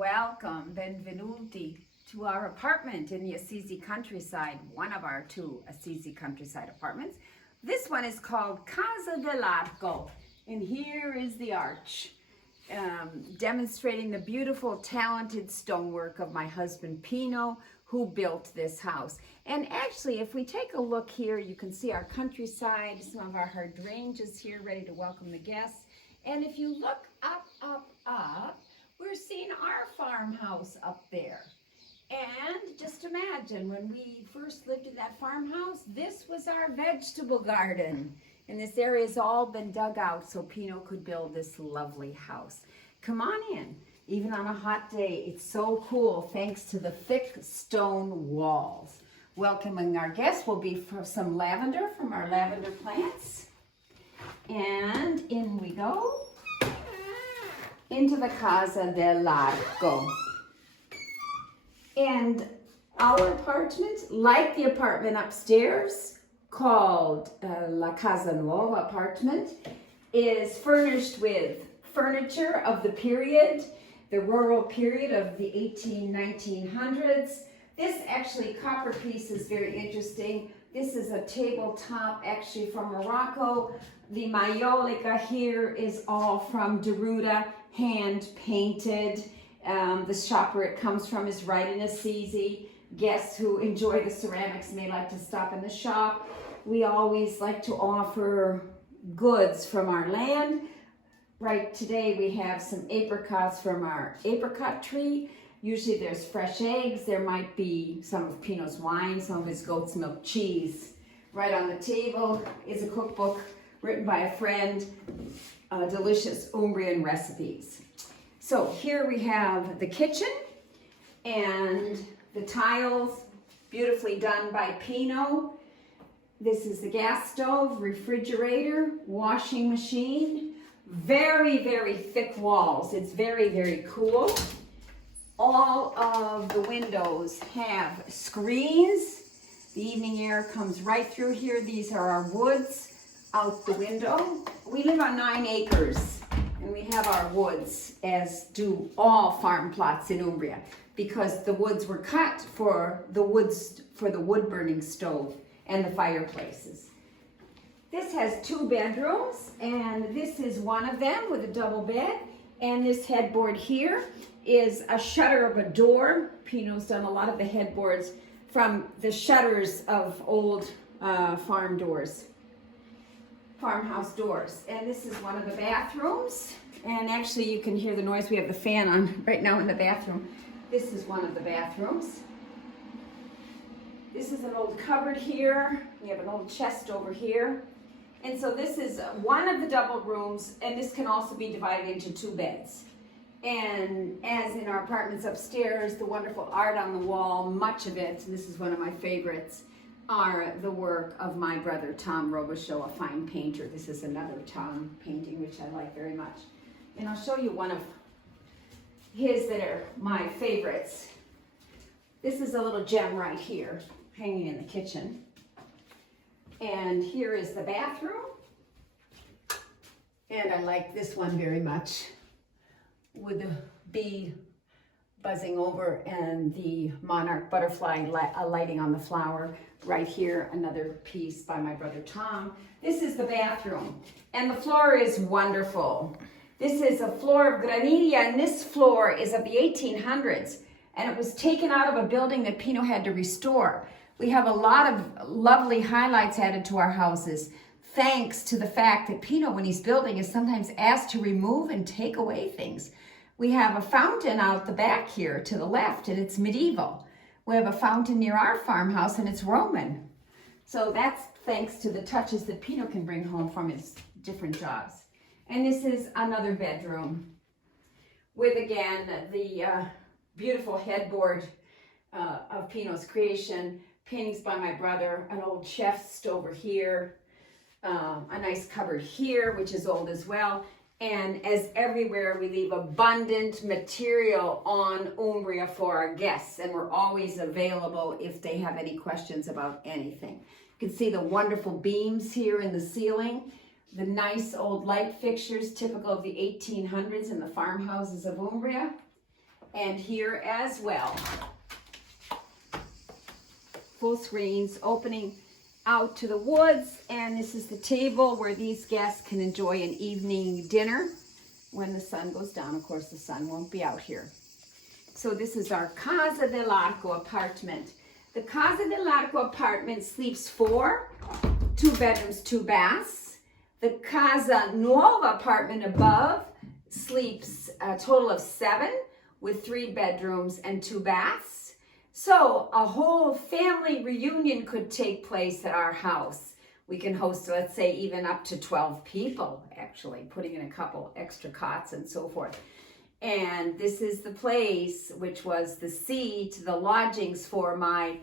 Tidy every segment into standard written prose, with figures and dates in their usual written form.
Welcome, benvenuti, to our apartment in the Assisi countryside, one of our two Assisi countryside apartments. This one is called Casa De Larco, and here is the arch, demonstrating the beautiful, talented stonework of my husband Pino, who built this house. And actually, if we take a look here, you can see our countryside, some of our hydrangeas here ready to welcome the guests. And if you look up, we're seeing our farmhouse up there. And just imagine, when we first lived in that farmhouse, this was our vegetable garden. And this area has all been dug out so Pino could build this lovely house. Come on in. Even on a hot day, it's so cool thanks to the thick stone walls. Welcoming our guests will be for some lavender from our lavender plants. And in we go into the Casa De Larco. And our apartment, like the apartment upstairs, called La Casanova Apartment, is furnished with furniture of the period, the rural period of the 1900s. This actually copper piece is very interesting. This is a tabletop actually from Morocco. The maiolica here is all from Deruta, hand painted. The shop where it comes from is right in Assisi. Guests who enjoy the ceramics may like to stop in the shop. We always like to offer goods from our land. Right today we have some apricots from our apricot tree. Usually there's fresh eggs. There might be some of Pino's wine, some of his goat's milk cheese. Right on the table is a cookbook written by a friend, delicious Umbrian recipes. So here we have the kitchen and the tiles, beautifully done by Pino. This is the gas stove, refrigerator, washing machine. Very, very thick walls. It's very, very cool. All of the windows have screens. The evening air comes right through here. These are our woods out the window. We live on 9 acres and we have our woods, as do all farm plots in Umbria, because the woods were cut for the wood burning stove and the fireplaces. This has 2 bedrooms, and this is one of them with a double bed. And this headboard here is a shutter of a door. Pino's done a lot of the headboards from the shutters of old farmhouse doors. And this is one of the bathrooms. And actually you can hear the noise. We have the fan on right now in the bathroom. This is one of the bathrooms. This is an old cupboard here. We have an old chest over here. And so this is one of the double rooms, and this can also be divided into 2 beds. And as in our apartments upstairs, the wonderful art on the wall, much of it, and this is one of my favorites, are the work of my brother Tom Robichaud, a fine painter. This is another Tom painting, which I like very much. And I'll show you one of his that are my favorites. This is a little gem right here, hanging in the kitchen. And here is the bathroom. And I like this one very much, with the bee buzzing over and the monarch butterfly alighting on the flower. Right here, another piece by my brother Tom. This is the bathroom, and the floor is wonderful. This is a floor of granilla, and this floor is of the 1800s, and it was taken out of a building that Pino had to restore. We have a lot of lovely highlights added to our houses, thanks to the fact that Pino, when he's building, is sometimes asked to remove and take away things. We have a fountain out the back here to the left, and it's medieval. We have a fountain near our farmhouse, and it's Roman. So that's thanks to the touches that Pino can bring home from his different jobs. And this is another bedroom with, again, the beautiful headboard of Pino's creation. Paintings by my brother, an old chest over here, a nice cupboard here, which is old as well. And as everywhere, we leave abundant material on Umbria for our guests, and we're always available if they have any questions about anything. You can see the wonderful beams here in the ceiling, the nice old light fixtures typical of the 1800s in the farmhouses of Umbria. and here as well. Full screens opening out to the woods, and this is the table where these guests can enjoy an evening dinner when the sun goes down. Of course, the sun won't be out here. So this is our Casa De Larco apartment. The Casa De Larco apartment sleeps 4, 2 bedrooms, 2 baths. The Casanova apartment above sleeps a total of 7 with 3 bedrooms and 2 baths. So a whole family reunion could take place at our house. We can host, let's say, even up to 12 people, actually, putting in a couple extra cots and so forth. And this is the place which was the seat, the lodgings for my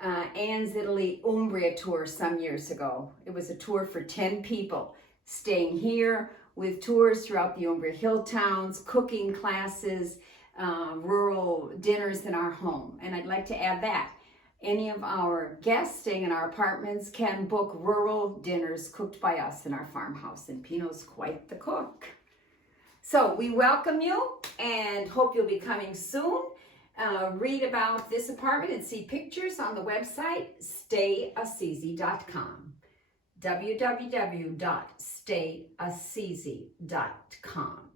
Anne's Italy Umbria tour some years ago. It was a tour for 10 people, staying here with tours throughout the Umbria hill towns, cooking classes, rural dinners in our home. And I'd like to add that any of our guests staying in our apartments can book rural dinners cooked by us in our farmhouse, and Pino's quite the cook. So we welcome you and hope you'll be coming soon. Read about this apartment and see pictures on the website stayassisi.com. www.stayassisi.com.